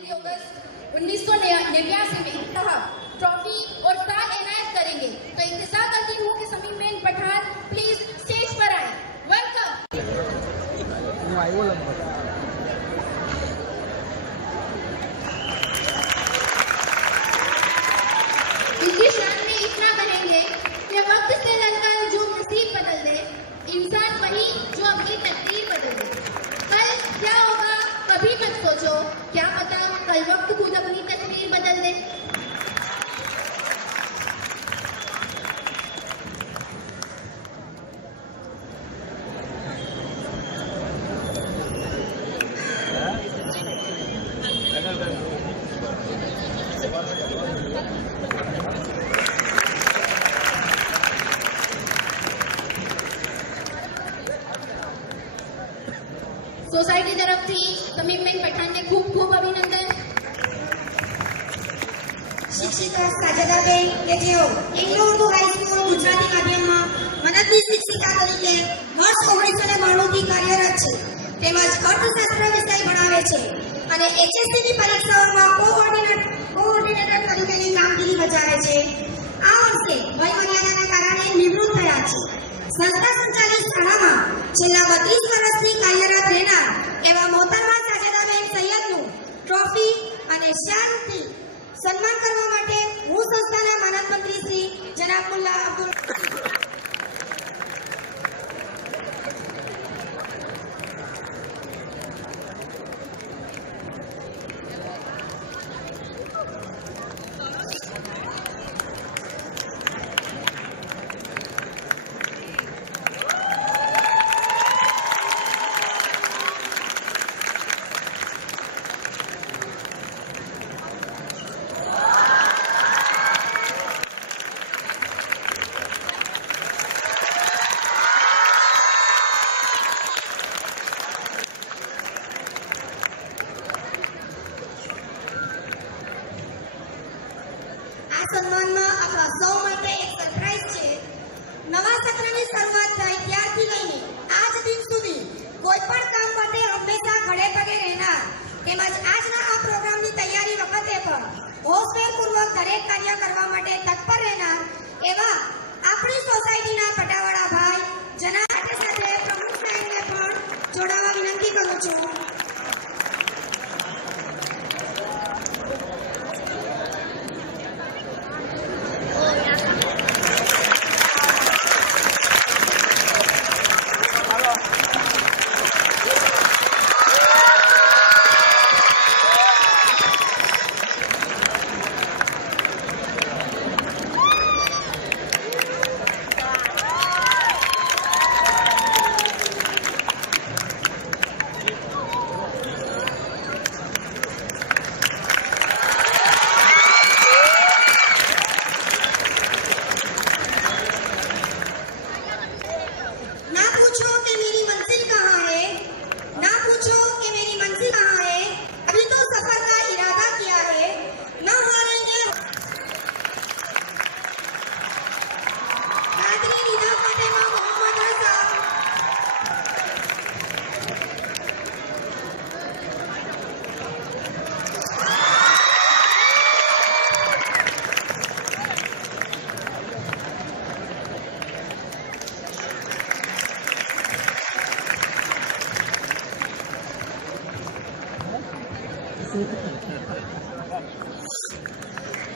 पहली अगस्त 1989 में ट्रॉफी और ताज इनायत करेंगे। तो इंतजार करती हूँ कि समीम पठान प्लीज स्टेज पर आए। वेलकम। इनकी शान में इतना कहेंगे कि वक्त से लड़कर जो नसीब बदल दे, इंसान वही जो अपनी तकदीर बदल दे। कल क्या होगा कभी मत सोचो, क्या पता कल वक्त खुद अपनी तस्वीर बदल दे। सोसायटी तरफ थी समीम पठान ने खूब खूब अभिनंदन। शिक्षिका साजदाबेन કે જેઓ ઇંગ્લો ઉર્દુ હાઈસ્કૂલ ગુજરાતી માધ્યમમાં મદદનીશ શિક્ષિકા તરીકે વર્ષ 1992 થી કાર્યરત છે, તેમજ અર્થશાસ્ત્ર વિષય ભણાવે છે અને એચએસસીની પરીક્ષાઓમાં કોઓર્ડિનેટર તરીકેની કામગીરી બજાવે છે। આ વર્ષે વય મર્યાદાના કારણે નિવૃત્ત થયા છે। સંસ્થા સંચાલિત શાળામાં છેલ્લા 32 વર્ષથી કાર્યરત રહેનાર એવા મોહતરમા સાજદાબેન સૈયદનું ટ્રોફી અને શાનથી સન્માન કરવા માટે હું સંસ્થાના માનદ મંત્રી શ્રી જનાબ મુલ્લા અબ્દુલ સન્માનમાં આપણા સૌ માટે એક સરપ્રાઈઝ છે। નવા સત્રની શરૂઆત થઈ ત્યારથી લઈને આજ દિન સુધી કોઈ પણ કામ માટે હંમેશા ખડે પગે રહેનાર તેમજ આજના આ પ્રોગ્રામની તૈયારી વખતે પણ હોશિયારપૂર્વક દરેક કાર્ય કરવા માટે તત્પર રહેનાર એવા આપણી સોસાયટીના પટાવાળા ભાઈ જનાબ સાથે પ્રમુખ સાહેબને પણ જોડાવા વિનંતી કરું છું।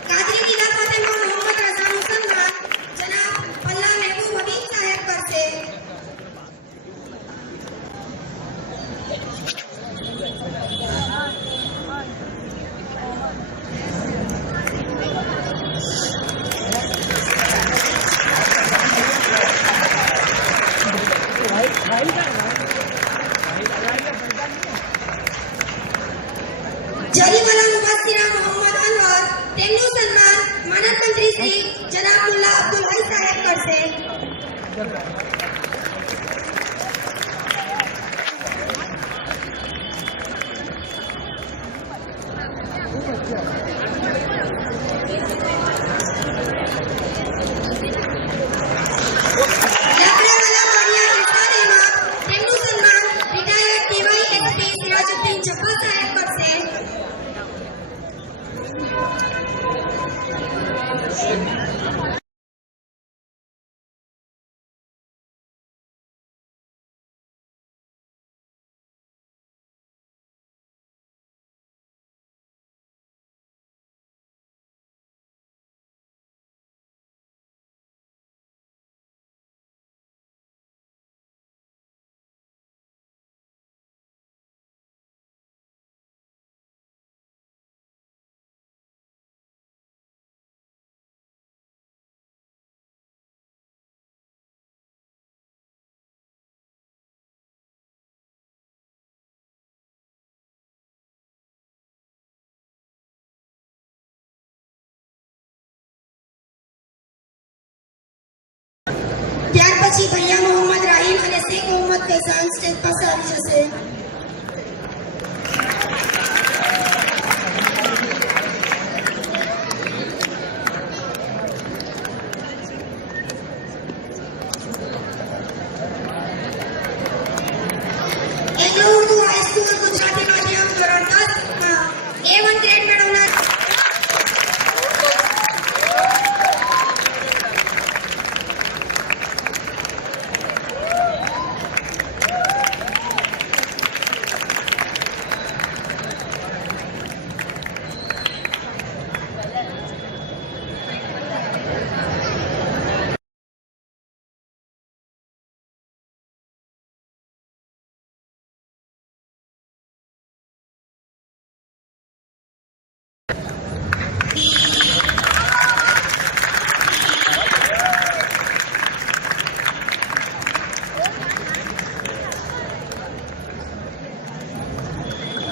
કાદરી ઇલાકા તેમાં મોહમ્મદ રઝાનું સન્માન જનાબ પલ્લા મહેબૂબ હબીબ સાહેબ કરશે। જરીમલા મુબસ્સિરા મોહમ્મદ અનવર તેમનું સન્માન માનદ મંત્રી શ્રી જનાબ મુલ્લા અબ્દુલ હઈ સાહેબ કરશે। ત્યાર પછી ભૈયા મોહમ્મદ રાહીમ અને શેખ મોહમ્મદ ફૈઝાન સ્ટેજ પાસે આવી જશે. એંગ્લો ઉર્દુ હાઈસ્કૂલ ગુજરાતી માધ્યમ ધોરણ 10 માં A1 ગ્રેડ મેળવનાર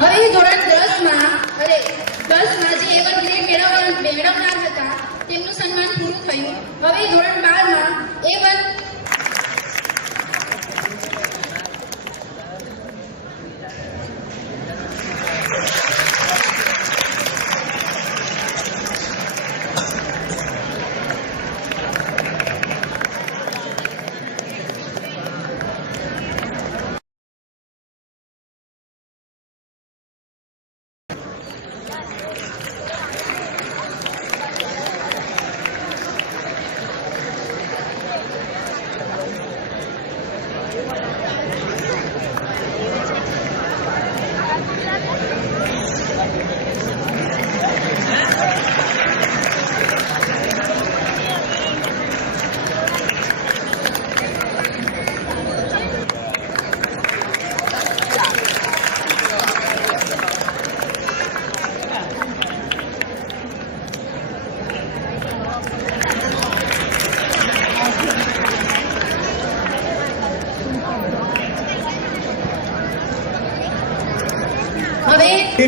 હવે ધોરણ 10 માં જે A1 ગ્રેડ મેળવનાર હતા તેમનું સન્માન પૂરું થયું. હવે ધોરણ 12 માં A1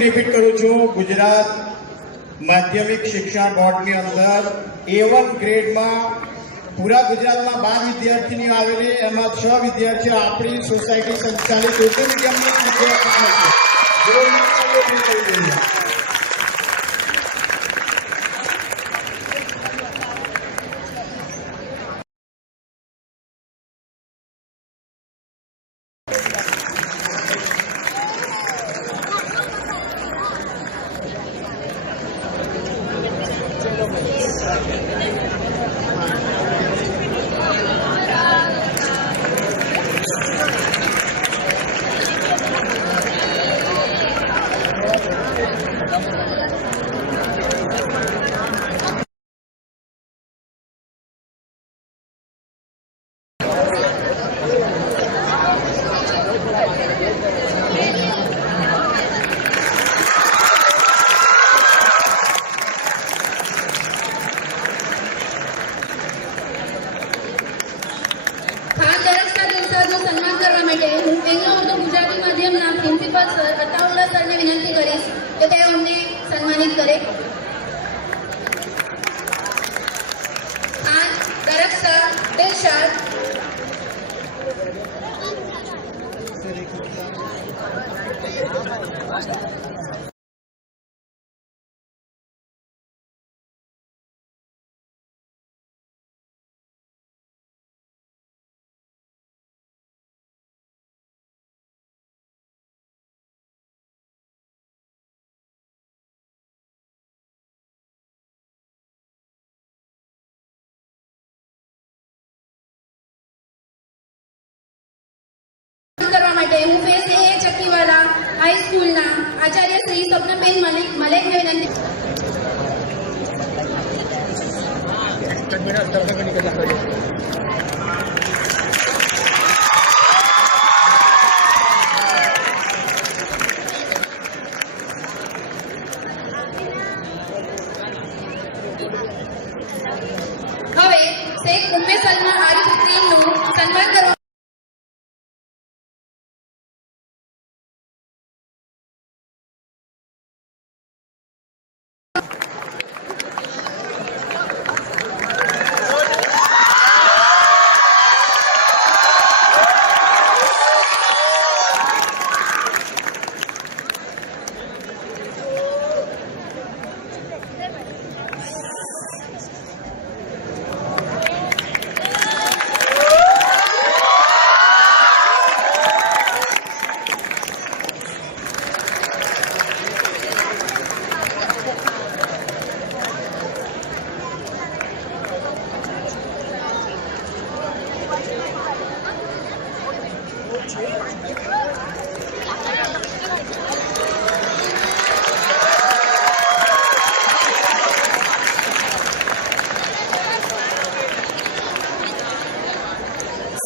રિપીટ કરું છું. ગુજરાત માધ્યમિક શિક્ષણ બોર્ડની અંદર A1 ગ્રેડમાં પૂરા ગુજરાતમાં 12 વિદ્યાર્થીનીઓ આવેલી, એમાં 6 વિદ્યાર્થીઓ આપણી સોસાયટી સંચાલિત ઉર્દુ મીડિયમના વિદ્યાર્થીઓ. સન્માન કરવા માટે હું એંગ્લો ઉર્દુ ગુજરાતી માધ્યમના પ્રિન્સિપલ સર અતાઉલ્લા સરને વિનંતી કરીશ કે તેઓ અમને સન્માનિત કરે. ખાન દરખ્સા દિલશાદ. કરવા માટે હું ફેઝ A ચક્કીવાલા હાઈસ્કૂલના આચાર્ય શ્રી સ્વપ્નબેન મલેકને વિનંતી. હવે શેખ ઉમ્મે સલમા આરિફ ઉદ્દીનનું સન્માન કરવા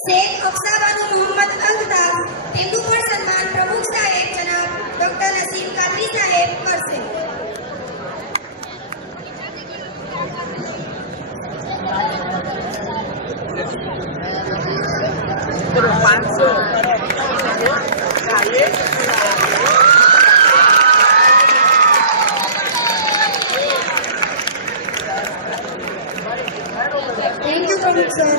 શેખ અફસાબાનુ મોહમ્મદ અલ્તાફ તેમનું પણ સન્માન પ્રમુખ સાહેબ જનાબ ડોક્ટર નસીમ કાદરી સાહેબ કરશે. થેન્ક યુ પ્રમુખ સર.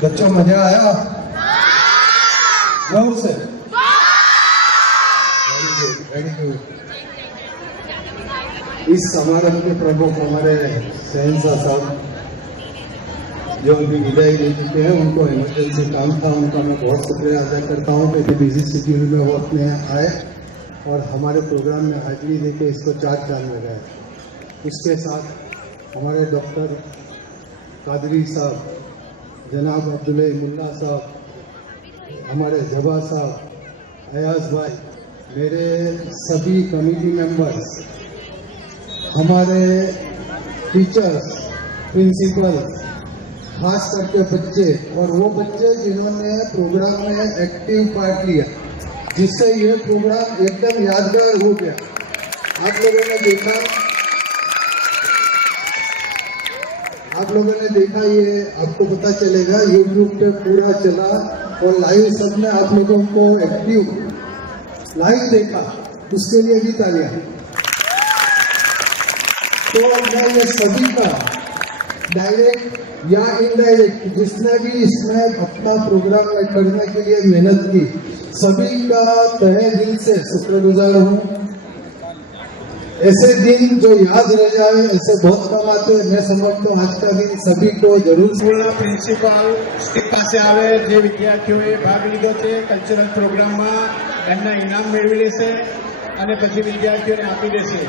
बच्चों मजा आया? जोर से वेरी गुड. इस समारोह के प्रमुख हमारे शहंशाह साहब जो अभी विदाई ले चुके हैं, उनको इमरजेंसी काम था, उनका मैं बहुत शुक्रिया अदा करता हूँ कि बिजी शेड्यूल में वो अपने आए और हमारे प्रोग्राम में हाजिरी देके इसको चार चांद लगाए. इसके साथ हमारे डॉक्टर कादरी साहब, जनाब अब्दुल्ला मुल्ला साहब, हमारे जबा साहब, अयाज भाई, मेरे सभी कमेटी मेंबर्स, हमारे टीचर्स, प्रिंसिपल, खास करके बच्चे और वो बच्चे जिन्होंने प्रोग्राम में एक्टिव पार्ट लिया, जिससे ये प्रोग्राम एकदम यादगार हो गया. आप लोगों ने देखा ये आपको पता चलेगा, यूट्यूब पे पूरा चला और लाइव सबने आप लोगों को एक्टिव लाइव देखा, उसके लिए भी तालियां. तो मैं ये सभी का डायरेक्ट या इनडायरेक्ट जिसने भी इसमें अपना प्रोग्राम करने के लिए मेहनत की, सभी का तहे दिल से शुक्रगुजार हूँ. ऐसे दिन जो याद रह जाए ऐसे बहुत कम आते हैं. मैं समझता हूँ आज का दिन सभी को जरूर. સ્કૂલના પ્રિન્સિપાલ સ્ટીક પાસે આવે, જે વિદ્યાર્થીઓએ ભાગ લીધો છે કલ્ચરલ પ્રોગ્રામમાં એમના ઇનામ મેળવી લેશે અને પછી વિદ્યાર્થીઓને આપી દેશે.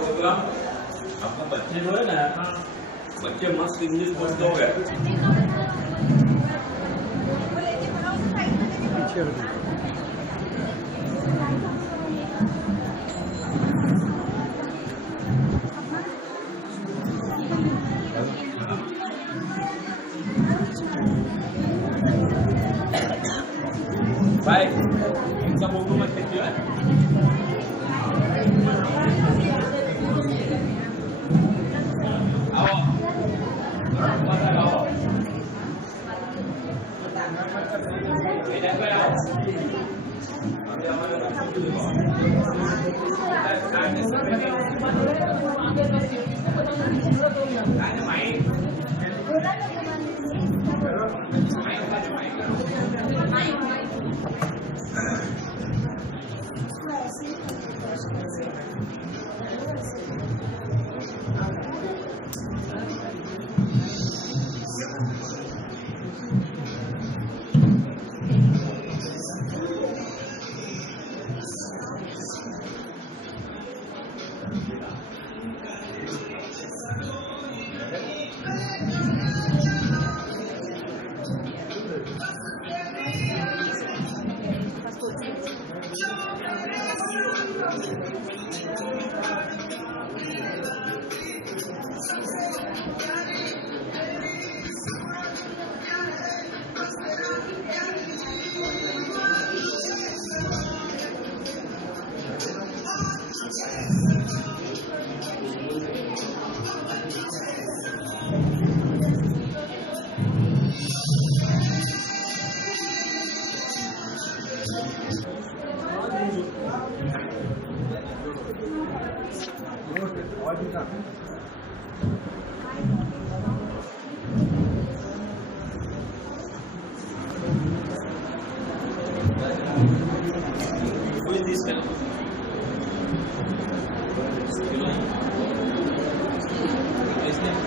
प्रोग्राम आपको बच्चे जो है ना, बच्चे मस्त इंग्लिश बोलते हो गए. भाई इनका फोटो मत खींचिए. Who is this fellow? You know him? What is his name?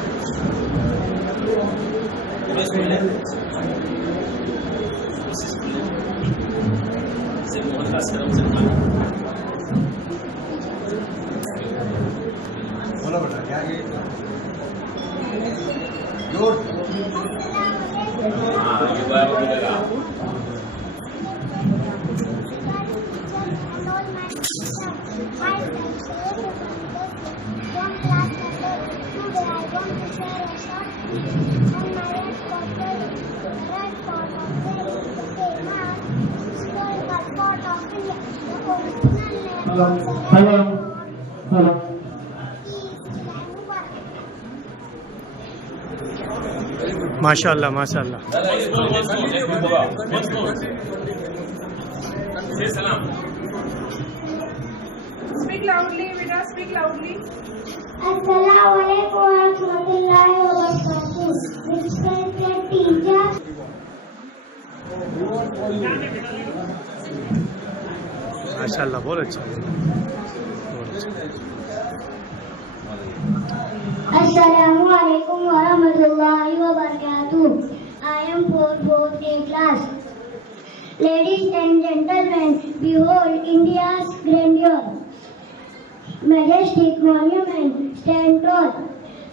What is his full name? What's his full name? Is it Mohandas Karamchand Khan? बोलो बेटा क्या ये जोर हाँ, ये बार बोलेगा। माशाल्लाह माशाल्लाह Say salam. Speak loudly, Vida, speak loudly. Assalamualaikum warahmatullahi wabarakatuh. Respected teacher. माशाल्लाह बहुत अच्छा Assalamualaikum warahmatullahi wabarakatuh. I am 4th A class. Ladies and gentlemen, behold India's grandeur. Majestic monument stand tall.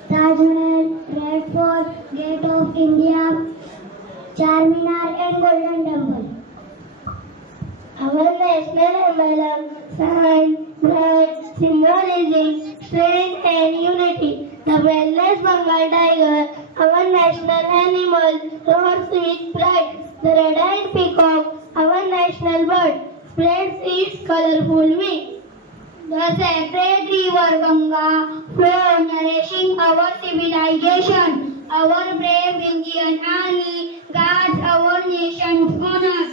Taj Mahal, Red Fort, Gate of India, Charminar and Golden Temple. Our national emblem, sign, bright, symbolizing strength and unity. The wellness Bengal tiger, our national animal, roars with pride. The red-eyed peacock, our national bird, spreads its colorful wings. The sacred river Ganga flows, nourishing our civilization. Our brave Indian army guards our nation's honor.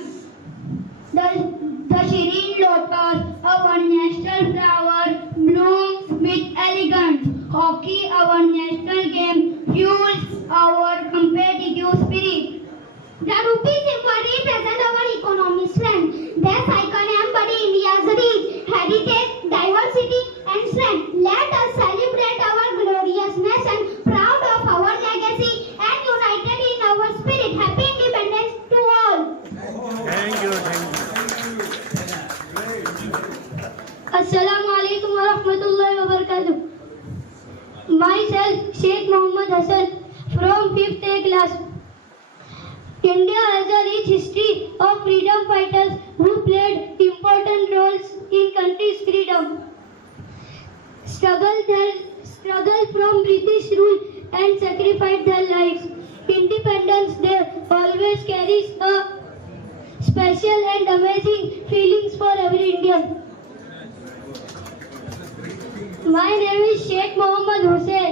The serene lotus, our national flower, blooms with elegance. Hockey, our national game, fuels our competitive spirit. The rupee symbol represents our economic strength. This icon embodies India's rich heritage, diversity, and strength. Let us celebrate our glorious nation, proud of our legacy, and united in our spirit. Happy Independence to all. Thank you Assalamu alaikum wa rahmatullahi wa barakatuh. Myself, Sheikh Mohammed Hassan from 5th A class. India has a rich history of freedom fighters who played important roles in country's freedom. Struggle from British rule and sacrificed their lives. Independence Day always carries a special and amazing feelings for every Indian. My name is Sheikh Mohammed Hussain.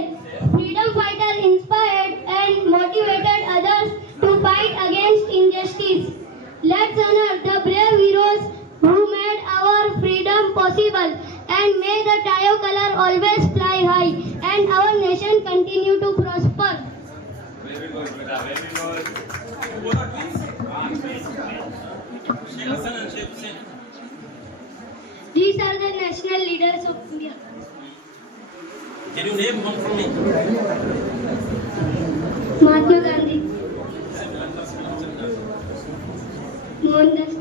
Freedom fighter inspired and motivated others to fight against injustice. Let's honor the brave heroes who made our freedom possible, and may the tricolor always fly high and our nation continue to prosper. Very good, beta. Very good. Sheikh Hassan and Sheikh Hussain. These are the national leaders of India. Can you name one from me? Mahatma Gandhi, Mohandas.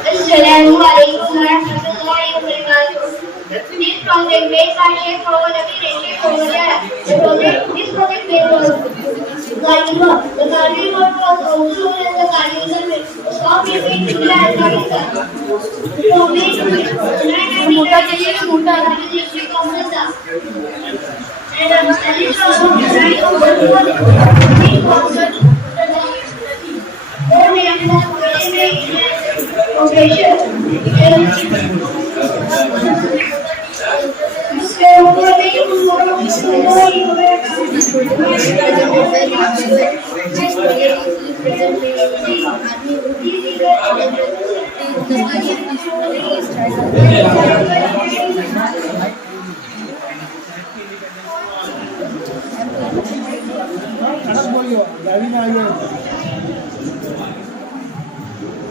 Assalamualaikum warahmatullahi wabarakatuh. This project made by Sheikh Mohammed Nabi Rashid Khawajah. This project made was Garniwa. The Garniwa was also known as the Garniwa. The stop between India and Pakistan. To make Sheikh Mohammed and I'm studying from the side of the concert. Then we have the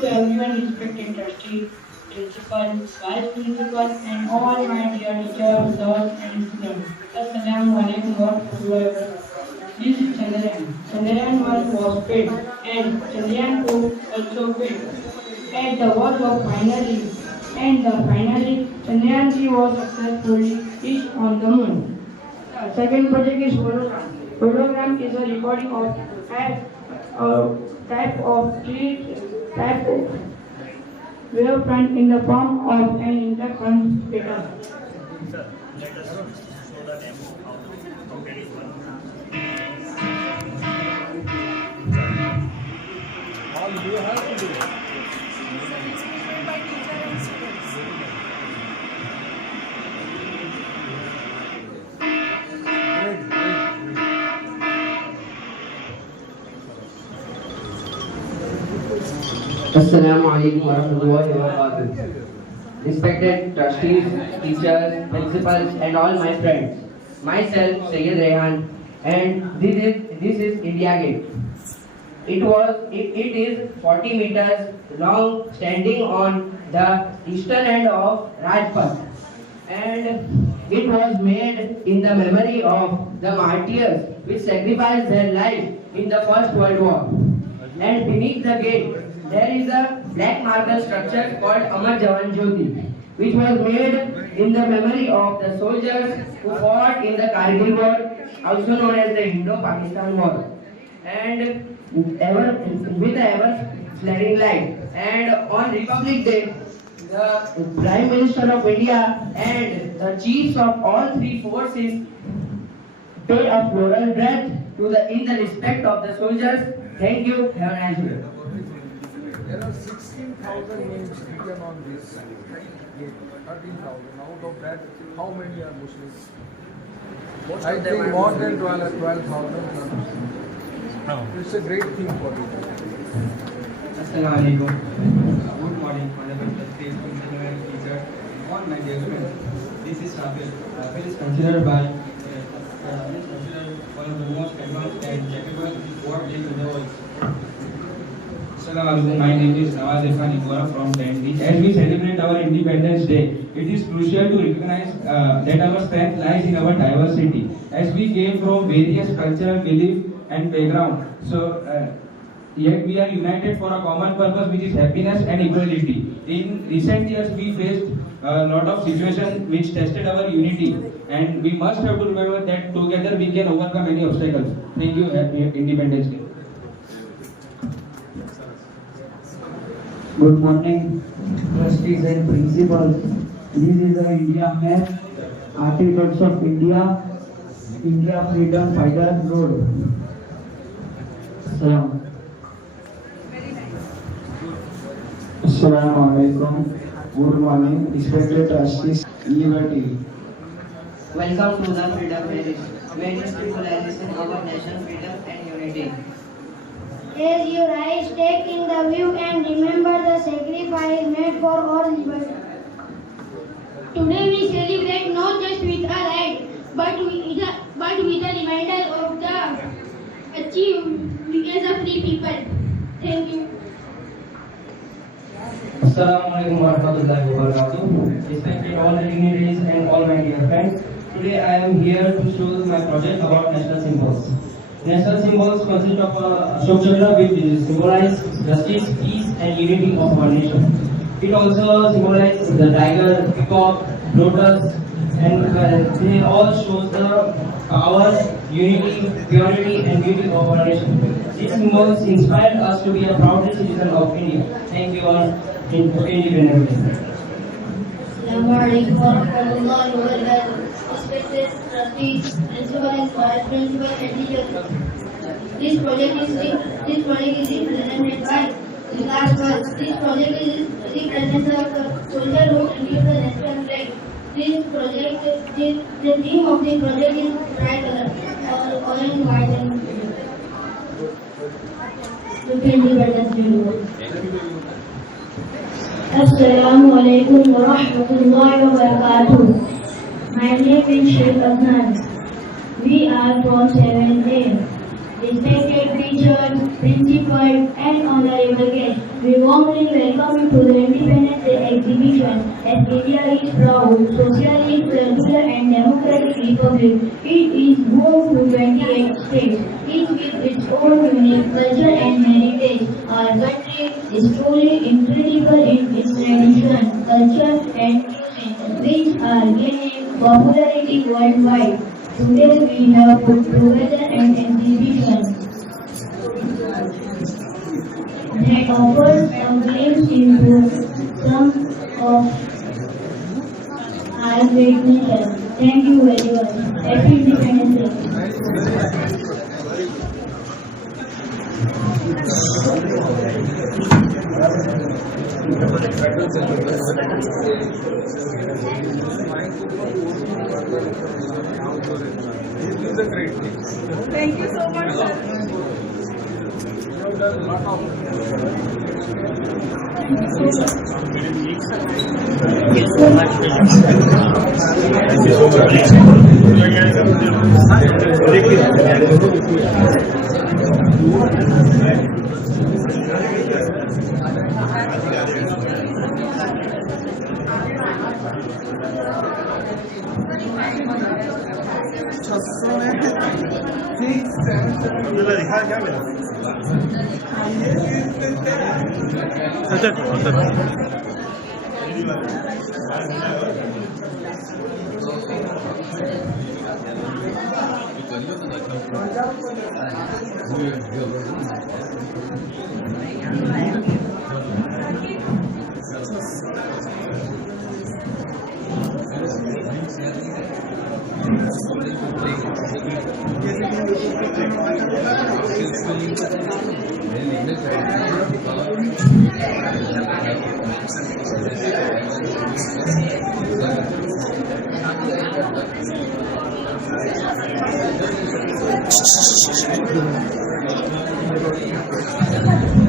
everyone, respected trustee, principal, vice principal, and all my dear teachers, sirs, and students. Assalamu alaikum wa rahmatullahi wa barakatuh. This is Chandrayaan. Chandrayaan 1 was paid, and Chandrayaan 2 also paid. And the work of finally, Chandrayaan 3 was successfully reached on the moon. The second project is hologram. Hologram is a recording of type of wavefront in the form of an interference data. Assalamu alaikum warahmatullahi wabarakatuh. Respected trustees, teachers, principals, and all my friends. Myself, Syed Rehan, and this is India Gate. It is 40 meters long, standing on the eastern end of Rajpath, and it was made in the memory of the martyrs which sacrificed their lives in the First World War. And beneath the gate, there is a black marble structure called Amar Jawan Jyoti, which was made in the memory of the soldiers who fought in the Kargil War, also known as the Indo-Pakistan War, and with the ever flaring light. And on Republic Day, the Prime Minister of India and the chiefs of all three forces pay a floral wreath in the respect of the soldiers. Thank you. Have a nice day. There are 16,000 names written on this gate. 13,000. Out of that, how many are Muslims? I think more than 12,000. It's a great thing for you. Assalamu alaikum. Good morning, honorable trustees, principal and teachers, all my dear friends. This is Rafil. Rafil is considered one of the most advanced and capable world in the world. Assalamu alaikum. My name is Nawaz Irfan Igora from Dandi. As we celebrate our Independence Day, it is crucial to recognize that our strength lies in our diversity. As we came from various cultural beliefs and background, yet we are united for a common purpose, which is happiness and equality. In recent years, we faced a lot of situations which tested our unity, and we must have to remember that together we can overcome any obstacles. Thank you. Happy Independence Day. Good morning, trustees and principals. This is the India map, artifacts of India Freedom Fighter Road. Assalamu alaikum. Good morning, respected trustees, liberty. Welcome to the Freedom Marriage, where it symbolizes our nation freedom and unity. As you rise, take in the view and remember the sacrifice made for our liberty. Today we celebrate not just with a right, but with a reminder of the achieved as a free people. Thank you. Assalamu alaikum warahmatullahi wabarakatuh. Respected all the dignitaries and all my dear friends. Today I am here to show my project about national symbols. National symbols consist of Ashok Chakra, which symbolize justice, peace and unity of our nation. It also symbolizes the tiger, peacock, lotus, and they all shows the power, unity, purity and beauty of our nation. These symbols inspired us to be a proud citizen of India. Thank you all. Independence Day. Assalamu alaikum warahmatullahi wabarakatuh. respected trustees, principal and vice principal and teachers. This project is represented by Vikas Bhatt. This project is represents the soldier who introduced the national flag. The theme of this project is tricolor, orange, white and blue. Independence Day. Assalamu alaikum wa rahmatullahi wa barakatuh. My name is Sheikh Adnan. We are from 7A. Respected teachers, principal and honorable guests, we warmly welcome you to the Independence Day exhibition. As India is proud, socialist, secular and democratic republic, it is home to 28 states, each with its own unique culture and heritage. Our country is truly incredible in its tradition, culture and music, which are gaining popularity worldwide. Today we have put together an exhibition that offers a glimpse into some of our great nature. Thank you very much. Happy Independence Day. It is a great thing. Thank you so much, sir. You have done a lot of Thank you.